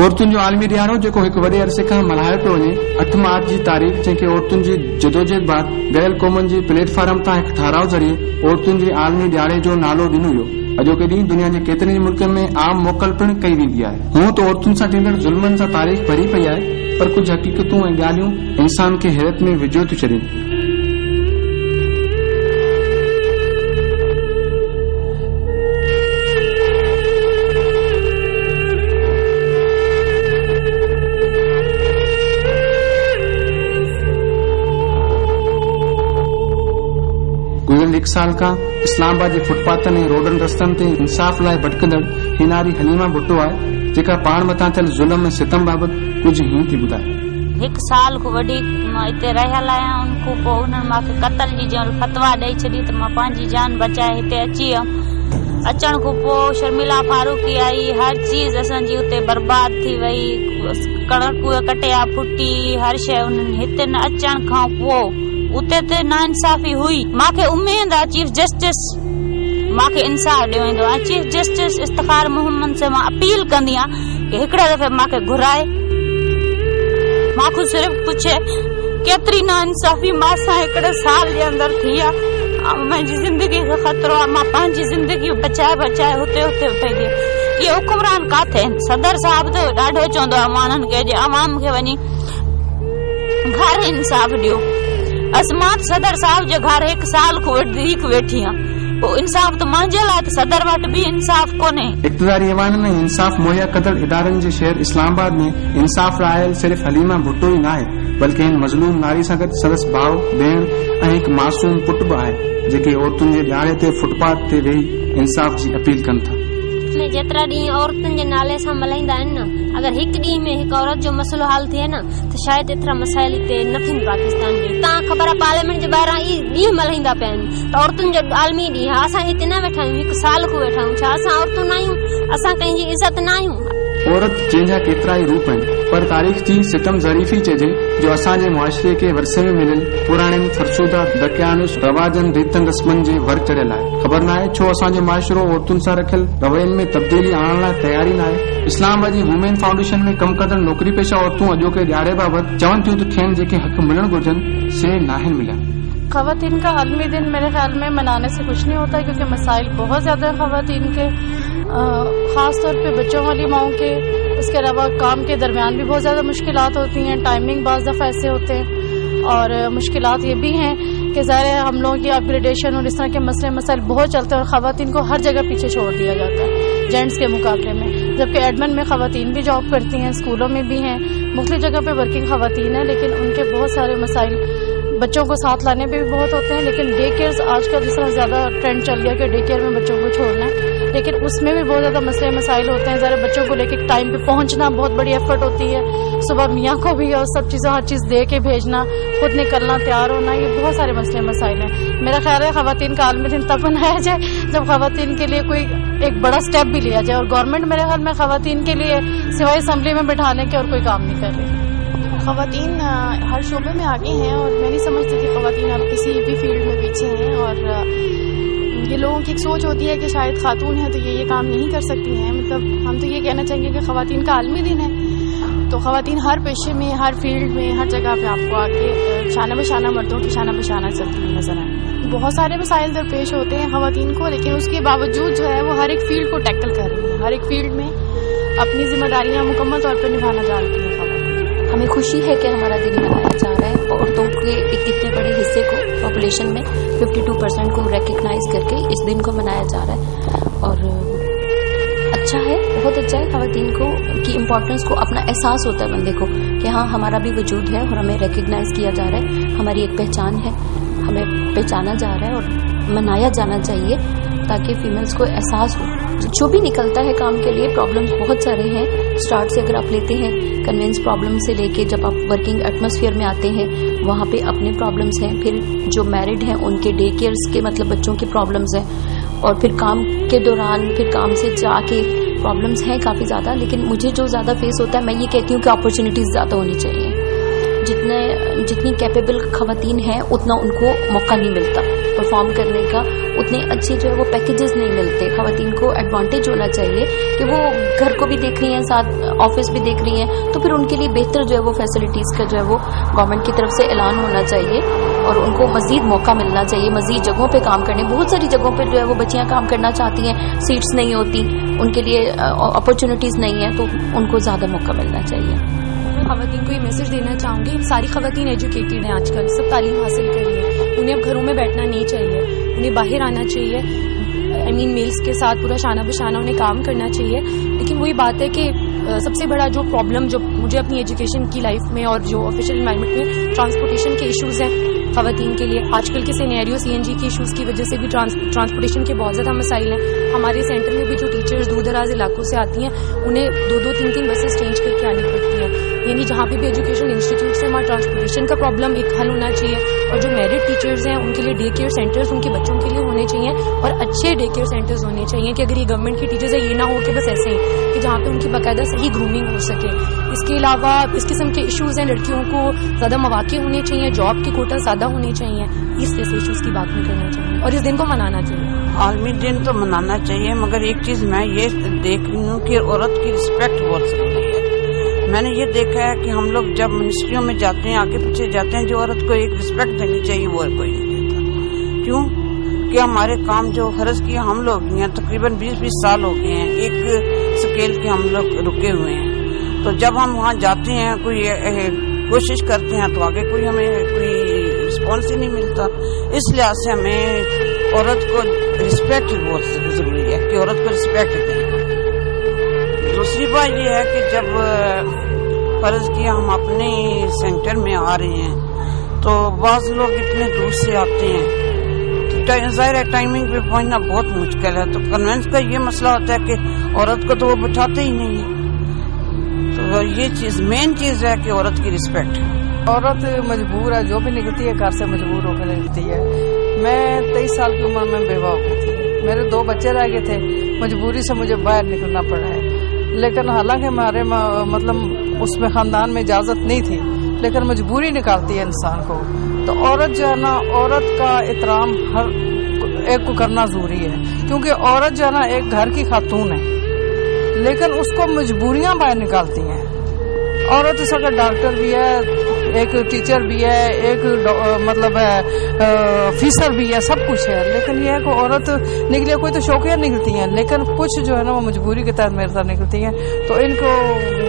औरतुनि जो आलमी ॾियारो जेको हिकु वॾे अरसे खां मल्हायो पियो वञे 8 मार्च जी तारीख़, जंहिंखे औरतुनि जी जदोजहद बाद गयल क़ौमनि जे प्लेटफॉर्म तां हिकु ठाराव ज़रिए औरतुनि जे आलमी ॾियारे जो नालो ॾिनो वियो। अॼोके ॾींहुं दुनिया जे केतिरनि ई मुल्कनि में आम मोकल पिणु कई वेंदी आहे। हूअं त औरतुनि सां थींदड़ ज़ुल्मनि सां तारीख़ भरी पई आहे, पर कुझु हक़ीक़तूं ऐं ॻाल्हियूं इंसान खे हैरत में विझो थियूं छॾनि। गुज़िरियल 1 साल खां इस्लामाबाद जे फुटपाथनि ऐं रोडनि रस्तनि ते इंसाफ़ लाइ भटकंदड़ हिनारी हलीमा भुट्टो आहे, जेका पाण मथां थियल ज़ुल्म ऐं सितम बाबति कुझु हीअं थी ॿुधाए। 1 साल खां वधीक मां हिते रहियल आहियां। उनखां पोइ उन्हनि मूंखे क़तल जी फतवा ॾेई छॾी त मां पंहिंजी जान बचाए हिते अची वियमि। अचण खां पोइ शर्मिला फारूकी आई, हर चीज़ असांजी हुते बर्बाद थी वई, कणक कटिया फुटी, हर शइ उन्हनि हिते न अचण खां पोइ उते ते नाइंसाफ़ी हुई। मूंखे उम्मीद आहे चीफ जस्टिस मूंखे इंसाफ़ ॾियो। चीफ जस्टिस इफ्तिखार मोहम्मद से मां अपील कंदी आहियां कि हिकिड़े दफ़े मूंखे घुराए, मूंखे सिर्फ़ पुछे केतिरी नाइंसाफ़ी मां सां 1 साल जे अंदरि थी आहे। मुंहिंजी ज़िंदगी खे ख़तरो आहे, मां पंहिंजी ज़िंदगी बचाए हुते पई। इहे हुकुमरान काथे आहिनि? सदर साहिब त ॾाढो चवंदो आहे माण्हुनि खे जे आवाम खे वञी घर इंसाफ़ ॾियो। असमात सदर साहब जे घर 1 साल को वधीक वेठी आहियां, पोइ इंसाफ़ त मुंहिंजे लाइ त सदर वटि बि इंसाफ़ कोन्हे। इक़्तिदारी ऐवाननि ऐं इंसाफ़ मुहैया कंदड़ इदारनि जे शहर इस्लामाबाद में इंसाफ़ लाइ सिर्फ़ हलीमा भुट्टो ई न आहे, बल्कि हिन मज़लूम नारी सां गॾु संदसि भाउ भेण ऐं हिकु मासूम पुटु बि आहे, जेके औरतुनि जे ॾियारे ते फुटपाथ ते वेही इंसाफ़ जी अपील कनि था। जेतिरा ॾींहं औरतुनि जे नाले सां मल्हाईंदा आहिनि न, अगर हिकु ॾींहं में हिकु औरत जो मसइलो हल थिए न त शायदि एतिरा मसाइल हिते न थियनि पाकिस्तान में। तव्हां ख़बर आहे पार्लियामेंट जे ॿाहिरां ई ॾींहं मल्हाईंदा पिया आहिनि त औरतुनि जो आलमी ॾींहुं आहे। असां हिते न वेठा आहियूं, 1 साल खां वेठा आहियूं। छा असां औरतूं न आहियूं? असां कंहिंजी इज़त न आहियूं? औरत जंहिंजा केतिरा ई रूप आहिनि, पर तारीख़ जी सितम ज़रीफ़ी चइजे जो असांजे मुआशिरे खे वरसे में मिलियल पुराणनि फरसूदा दकियानुस रवाजनि रीतनि रस्मनि जे वर चढ़ियल आहे। ख़बर न आहे छो असांजो मुआशिरो औरतुनि सां रखियल रवैयनि में तब्दीली आणण लाइ तयारी न आहे। इस्लामाबाद जी वुमेन फाउंडेशन में कमु कंदड़ नौकरी पेशा औरतूं अॼोके ॾियारे बाबति चवनि थियूं त खेनि जेके हक़ मिलण घुरिजनि से नाहिनि मिलिया। ख़वातीन का आलमी दिन मेरे ख्याल में मनाने से कुछ नहीं होता है, क्योंकि मसाइल बहुत ज़्यादा है ख़वातीन के, ख़ास तौर पे बच्चों वाली माओं के। इसके अलावा काम के दरमियान भी बहुत ज़्यादा मुश्किलात होती हैं, टाइमिंग बाज़ दफ़ा ऐसे होते हैं, और मुश्किलात ये भी हैं कि ज़ाहिर है हम लोगों की अपग्रेडेशन और इस तरह के मसले मसाइल बहुत चलते हैं और ख़वातीन को हर जगह पीछे छोड़ दिया जाता है जेंट्स के मुकाबले में। जबकि एडमिन में ख़वातीन भी जॉब करती हैं, स्कूलों में भी हैं, मुख्तलिफ जगह पे वर्किंग ख़वातीन हैं, लेकिन उनके बहुत सारे मसाइल बच्चों को साथ लाने पे भी बहुत होते हैं। लेकिन डे केयर्स आजकल जिस तरह ज़्यादा ट्रेंड चल गया कि डे केयर में बच्चों को छोड़ना है, लेकिन उसमें भी बहुत ज़्यादा मसले मसाइल होते हैं। ज़रा बच्चों को लेकर टाइम पे पहुंचना बहुत बड़ी एफर्ट होती है, सुबह मियाँ को भी और सब चीज़ें हर चीज़ दे के भेजना, खुद निकलना, तैयार होना, ये बहुत सारे मसले मसाइल हैं। मेरा ख्याल है ख़वातीन का आलमी दिन तब मनाया जाए जब ख़वातीन के लिए कोई एक बड़ा स्टेप भी लिया जाए, और गवर्नमेंट मेरे ख्याल में ख़वातीन के लिए सिवाय असम्बली में बिठाने के और कोई काम नहीं कर रही। ख़वातीन हर शोबे में आगे हैं और मैं नहीं समझती कि ख़वातीन अब किसी भी फील्ड में पीछे हैं। और ये लोगों की एक सोच होती है कि शायद खातून है तो ये काम नहीं कर सकती हैं। मतलब हम तो ये कहना चाहेंगे कि ख़वातीन का आलमी दिन है, तो ख़वातीन हर पेशे में, हर फील्ड में, हर जगह पे आपको आगे शाना बशाना मर्दों की शाना बशाना चलती हुई नजर आए। बहुत सारे मसाइल दरपेश होते हैं ख़वातीन को, लेकिन उसके बावजूद जो है वो हर एक फील्ड को टैकल कर रही है, हर एक फील्ड में अपनी जिम्मेदारियाँ मुकम्मल तौर पर निभाना जानती हैं। हमें खुशी है कि हमारा दिन मनाया जा रहा है। औरतों के एक इतने बड़े हिस्से को पॉपुलेशन में 52% को रिकग्नाइज करके इस दिन को मनाया जा रहा है, और अच्छा है, बहुत अच्छा है। ख़वातीन को की इम्पोर्टेंस को अपना एहसास होता है बंदे को कि हाँ हमारा भी वजूद है और हमें रिकग्नाइज किया जा रहा है, हमारी एक पहचान है, हमें पहचाना जा रहा है और मनाया जाना चाहिए ताकि फीमेल्स को एहसास हो। जो भी निकलता है काम के लिए, प्रॉब्लम्स बहुत सारे हैं। स्टार्ट से अगर आप लेते हैं कन्वेंस प्रॉब्लम से लेके जब आप वर्किंग एटमॉस्फेयर में आते हैं वहाँ पे अपने प्रॉब्लम्स हैं, फिर जो मैरिड हैं उनके डे केयर्स के मतलब बच्चों की प्रॉब्लम्स हैं, और फिर काम के दौरान फिर काम से जाके प्रॉब्लम्स हैं काफ़ी ज़्यादा। लेकिन मुझे जो ज़्यादा फेस होता है, मैं ये कहती हूँ कि अपॉर्चुनिटीज़ ज़्यादा होनी चाहिए। जितनी कैपेबल खवातीन हैं उतना उनको मौका नहीं मिलता परफॉर्म करने का, उतने अच्छे जो है वो पैकेजेस नहीं मिलते। खवातीन को एडवांटेज होना चाहिए कि वो घर को भी देख रही हैं, साथ ऑफिस भी देख रही हैं, तो फिर उनके लिए बेहतर जो है वो फैसिलिटीज़ का जो है वो गवर्नमेंट की तरफ से ऐलान होना चाहिए और उनको मजीद मौका मिलना चाहिए मजीद जगहों पे काम करने। बहुत सारी जगहों पे जो है वो बच्चियां काम करना चाहती हैं, सीट्स नहीं होती, उनके लिए अपॉर्चुनिटीज़ नहीं है, तो उनको ज़्यादा मौका मिलना चाहिए। मैं खवातीन को ये मैसेज देना चाहूँगी, सारी खवातीन एजुकेटेड हैं आजकल, सब तालीम हासिल कर रही हैं, उन्हें अब घरों में बैठना नहीं चाहिए, उन्हें बाहर आना चाहिए, मेल्स के साथ पूरा शाना बशाना उन्हें काम करना चाहिए। लेकिन वही बात है कि सबसे बड़ा जो प्रॉब्लम जो मुझे अपनी एजुकेशन की लाइफ में और जो ऑफिशियल एनवायरनमेंट में ट्रांसपोर्टेशन के इश्यूज़ हैं खवातीन के लिए, आजकल के सिनेरियो CNG के इश्यूज़ की वजह से भी ट्रांसपोर्टेशन के बहुत ज़्यादा मसाइल हैं। हमारे सेंटर में भी जो टीचर्स दूर दराज इलाकों से आती हैं उन्हें 2-2, 3-3 बसेस चेंज करके आनी पड़ती हैं। यानी जहाँ पे भी एजुकेशन इंस्टीट्यूट से हमारा ट्रांसपोर्टेशन का प्रॉब्लम एक हल होना चाहिए और जो मैरिड टीचर्स हैं उनके लिए डे केयर सेंटर्स उनके बच्चों के लिए होने चाहिए और अच्छे डे केयर सेंटर्स होने चाहिए कि अगर ये गवर्नमेंट की टीचर्स है ये ना हो कि बस ऐसे ही कि जहाँ पे उनकी बाकायदा सही ग्रूमिंग हो सके। इसके अलावा इस किस्म के इश्यूज़ हैं, लड़कियों को ज़्यादा मौके होने चाहिए, जॉब के कोटा ज़्यादा होने चाहिए, इस तरह से इश्यूज़ की बात में करना चाहिए और इस दिन को मनाना चाहिए। आलमी दिन तो मनाना चाहिए, मगर एक चीज़ मैं ये देख रही हूँ कि औरत की रिस्पेक्ट बहुत ज़रूरी है। मैंने ये देखा है कि हम लोग जब मिनिस्ट्रियों में जाते हैं, आगे पीछे जाते हैं, जो औरत को एक रिस्पेक्ट देनी चाहिए वो कोई नहीं देता। क्यों कि हमारे काम जो फर्ज किया हम लोग हैं, तकरीबन 20-20 साल हो गए हैं, एक स्केल के हम लोग रुके हुए हैं। तो जब हम वहाँ जाते हैं, कोई कोशिश करते हैं, तो आगे कोई हमें कोई रिस्पॉन्स ही नहीं मिलता। इस लिहाज से हमें औरत को रिस्पेक्ट बहुत ज़रूरी है कि औरत को रिस्पेक्ट दें। दूसरी बात ये है कि जब फर्ज किया हम अपने सेंटर में आ रहे हैं तो बाज़ लोग इतने दूर से आते हैं, तो ज़ाहिर है टाइमिंग पे पहुंचना बहुत मुश्किल है। तो कन्वेंस का ये मसला होता है कि औरत को तो वो बिठाते ही नहीं है। तो ये चीज़ मेन चीज़ है कि औरत की रिस्पेक्ट। औरत मजबूर है, जो भी निकलती है घर से मजबूर होकर निकलती है। मैं 23 साल की उम्र में बेवा हो गई थी, मेरे 2 बच्चे रह गए थे, मजबूरी से मुझे बाहर निकलना पड़ा है। लेकिन हालांकि हमारे मतलब उसमें ख़ानदान में इजाज़त नहीं थी, लेकिन मजबूरी निकालती है इंसान को। तो औरत जो है ना, औरत का एहतराम हर एक को करना ज़रूरी है, क्योंकि औरत जो है ना एक घर की खातून है, लेकिन उसको मजबूरियां बाहर निकालती हैं। औरत इस वक्त डॉक्टर भी है, एक टीचर भी है, एक मतलब ऑफिसर भी है, सब कुछ है। लेकिन यह है कि औरत निकले, कोई तो शौकिया निकलती हैं, लेकिन कुछ जो है ना वो मजबूरी के तहत मेरे साथ निकलती हैं। तो इनको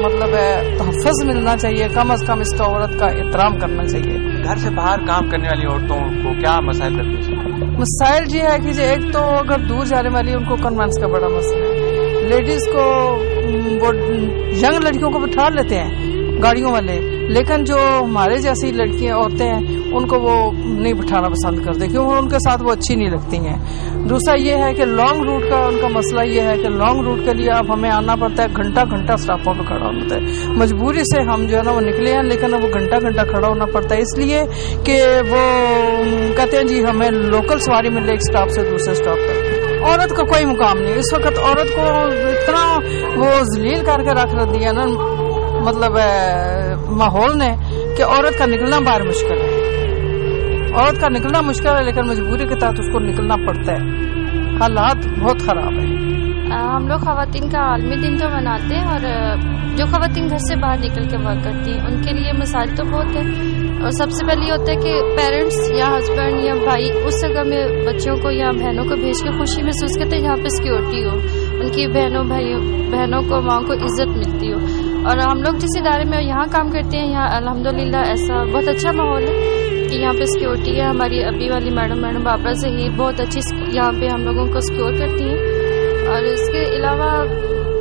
मतलब तहफ़्फ़ुज़ मिलना चाहिए, कम अज़ कम इसका औरत का एहतराम करना चाहिए। घर से बाहर काम करने वाली औरतों को क्या मसाइल करते हैं? मसाइल ये है कि एक तो अगर दूर जाने वाली उनको कन्वेंस का बड़ा मसला है। लेडीज को वो यंग लड़कियों को बिठा लेते हैं गाड़ियों वाले, लेकिन जो हमारे जैसी लड़कियां औरतें हैं उनको वो नहीं बिठाना पसंद करते, क्योंकि उनके साथ वो अच्छी नहीं लगती हैं। दूसरा ये है कि लॉन्ग रूट का उनका मसला ये है कि लॉन्ग रूट के लिए अब हमें आना पड़ता है, घंटा स्टॉपों पे खड़ा होना होता है। मजबूरी से हम जो है ना वो निकले हैं, लेकिन अब वो घंटा खड़ा होना पड़ता है, इसलिए कि वो कहते हैं जी हमें लोकल सवारी मिले एक स्टॉप से दूसरे स्टॉप पर। औरत का कोई मुकाम नहीं इस वक्त। औरत को इतना वो जलील करके रख दिया ना मतलब माहौल ने कि औरत का निकलना बाहर मुश्किल है। औरत का निकलना मुश्किल है, लेकिन मजबूरी के तहत उसको निकलना पड़ता है। हालात बहुत खराब है। हम लोग खवातीन का आलमी दिन तो मनाते हैं और जो खवातीन घर से बाहर निकल के वर्क करती हैं उनके लिए मसाइल तो बहुत है। और सबसे पहले ये होता है कि पेरेंट्स या हस्बैंड या भाई उस जगह में बच्चों को या बहनों को भेज के खुशी महसूस करते हैं जहाँ पे सिक्योरिटी हो, उनकी बहनों को माँ को इज्जत मिलती हो। और हम लोग जिस इदारे में यहाँ काम करते हैं यहाँ अल्हम्दुलिल्लाह ऐसा बहुत अच्छा माहौल है कि यहाँ पे सिक्योरिटी है। हमारी अभी वाली मैडम बाबरा ज़हीर बहुत अच्छी यहाँ पे हम लोगों को सिक्योर करती हैं। और इसके अलावा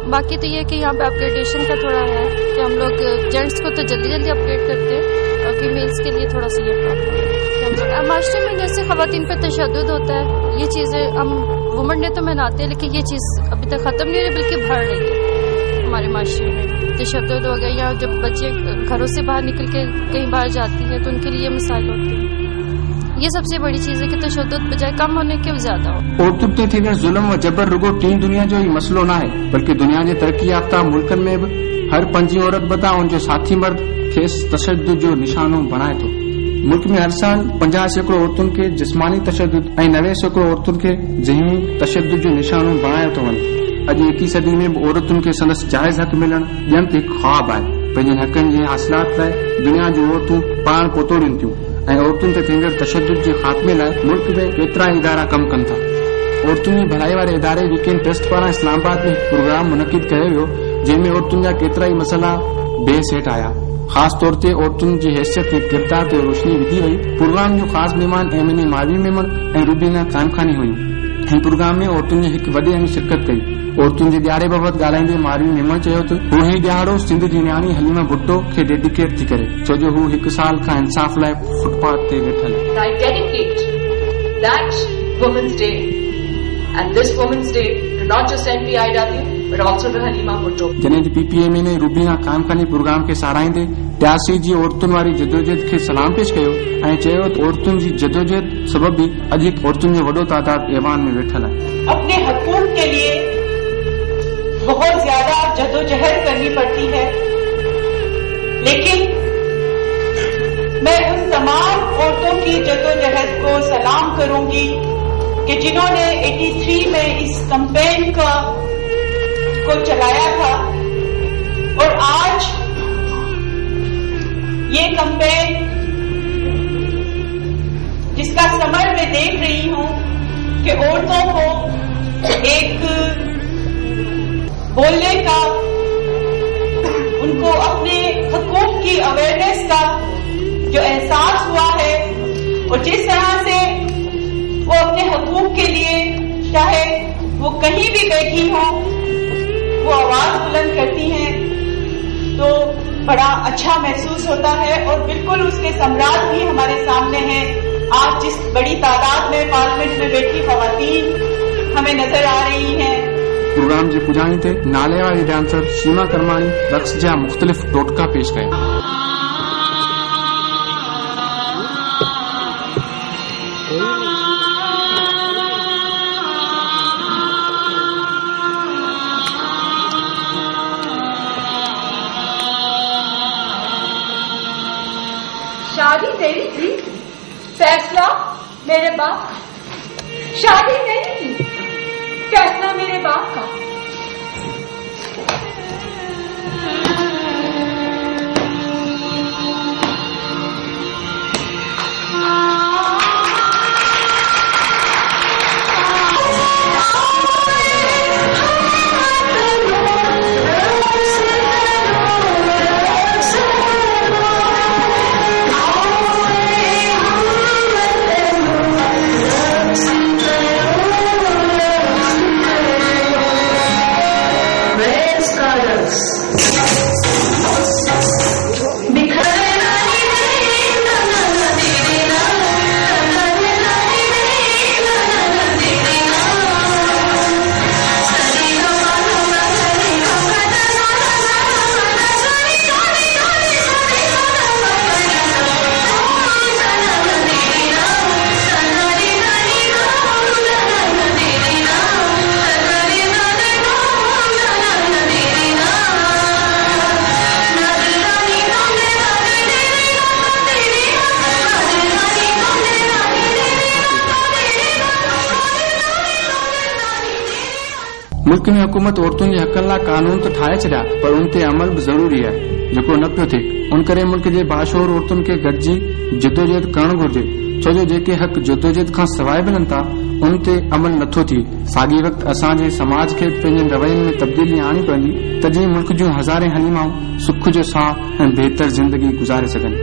बाकी तो ये कि यहाँ पे अपग्रेडेशन का थोड़ा है कि हम लोग जेंट्स को तो जल्दी अपग्रेड करते हैं और फीमेल्स के लिए थोड़ा सा ये प्रॉब्लम है। माशरे में जैसे खवातीन पर तशद्दुद होता है, ये चीज़ें हम वुमेन डे तो मनाते हैं, लेकिन ये चीज़ अभी तक ख़त्म नहीं हुई बल्कि बढ़ रही है हमारे माशरे में। तशद्दुद हो गया, या जब बच्चे घरों से बाहर निकल के कहीं बाहर जाती हैं तो उनके लिए मसाइल होते हैं। ये सबसे बड़ी चीज़ है कि तशद्दुद बजाय कम होने के ज़्यादा हो। औरतुं ते थींदड़ ज़ुल्म व जबर रुगो टीं दुनिया जो ही मसलो ना है, बल्कि दुनिया के तरक्की याफ्ता मुल्कन में भी हर 5 औरत बता उनजो साथी मर्द खेस तशद्दुद जो निशानो बणाए थो। मुल्क में हर साल 50% औरतुनि खे जिस्मानी तशद्दुद ऐं 90% औरतुनि खे ज़हनी तशद्दुद जो निशानो बणायो थो वञे। अॼु 21 सदी में भी औरतुनि खे संदसि जाइज़ हक़ मिलण ॼण ते ख़्वाब आहे। पंहिंजनि हक़नि जे हासिलात लाइ दुनिया जूं औरतूं पाण पोतोड़ियूं थियूं ऐं औरतुनि ते थींदड़ तशद्दुद जे ख़ात्मे लाइ मुल्क में केतिरा इदारा कमु कनि था। औरतुनि जी भलाई वारे इदारे वीकेंड ट्रस्ट पारां इस्लामाबाद में प्रोग्राम मुनक़िद कयो वियो जंहिंमें औरतुनि जा केतिरा ई मसइला बेस हेठि आया। ख़ासि तौर ते औरतुनि जी हैसियत ऐं किरदार ते रोशनी विधी वई। प्रोग्राम जूं ख़ासि महिमान एमिनी मावी मेमन ऐं रुबीना कामखानी हुयूं। हिन प्रोग्राम में औरतुनि जी हिकु वॾे अंग शिरकत कई। औरतुनि जे ॾियारे बाबति ॻाल्हाईंदे मारवी मेमन चयो त हू ही ॾियारो सिंध जी न्याणी हलीमा भुट्टो खे डेडिकेट थी करे, छो जो हू 1 साल खां इंसाफ़ लाइ फुटपाथ ते वेठल आहे। I dedicate that Women's Day and this Women's Day to not just NPIW but also to Halima Bhutto. जॾहिं PPM ने रुबीना कामखानी प्रोग्राम खे साराईंदे 83 जी औरतुनि वारी जदोजहद खे सलाम पेश कयो ऐं चयो त औरतुनि जी जदोजहद सबबि भी अॼु औरतुनि जो वॾो तादाद ऐवान में वेठल आहे। अपने हकूक़ के लिए बहुत ज्यादा जदोजहद करनी पड़ती है, लेकिन मैं उन तमाम औरतों की जदोजहद को सलाम करूंगी कि जिन्होंने 83 में इस कैंपेन को चलाया था और आज ये कैंपेन जिसका समर मैं देख रही हूं कि औरतों को एक बोलने का, उनको अपने हकूक़ की अवेयरनेस का जो एहसास हुआ है और जिस तरह से वो अपने हकूक़ के लिए चाहे वो कहीं भी बैठी हो वो आवाज बुलंद करती हैं, तो बड़ा अच्छा महसूस होता है। और बिल्कुल उसके सम्राट भी हमारे सामने हैं। आज जिस बड़ी तादाद में पार्लियामेंट में बैठी ख़वातीन हमें नजर आ रही हैं। प्रोग्राम जी पुजाणी थे नाले वाली डांसर सीमा करमाणी रक्स जा मुख्तलिफ टोटका पेश कया। शादी तेरी थी, फैसला मेरे बाप। शादी नहीं थी, फैसला मेरे बाप का। मुल्क में हुकूमत औरतुनि जे हक़नि लाइ कानून त ठाहे छॾिया, पर उन ते अमल बि ज़रूरी आहे जेको न पियो थिए। उन करे मुल्क जे बाशोर औरतुनि खे गॾिजी जदोजहद करणु घुर्जे, छो जो जेके हक़ जदोजहद खां सवाइ मिलनि था उन ते अमल नथो थिए। साॻी वक़्तु असांजे समाज खे पंहिंजे रवैयनि में तब्दीली आणी पवंदी, तॾहिं मुल्क जूं हज़ारे हलीमाऊं सुख जो साह ऐं बहितर ज़िंदगी गुज़ारे सघनि।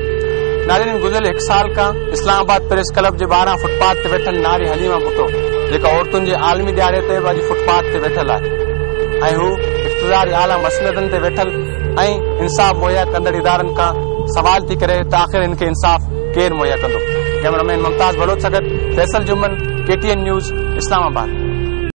नाज़रीन, गुज़िरियल 1 साल खां इस्लामाबाद प्रेस क्लब जे 12 फुटपाथ ते वेठल नारी हलीमा भुट्टो जेका औरतुनि जे आलमी ॾियारे ते अॼु फुटपाथ ते वेठल आहे ऐं हू इक़्तिदार आला मसनदनि ते वेठल ऐं इंसाफ़ मुहैया कंदड़ इदारनि खां सवाल थी करे त आख़िर इनखे इंसाफ़ केरु मुहैया कंदो। कैमरामैन मुमताज़ बलोच सां गॾु फैसल जुमन, KTN न्यूज़, इस्लामाबाद।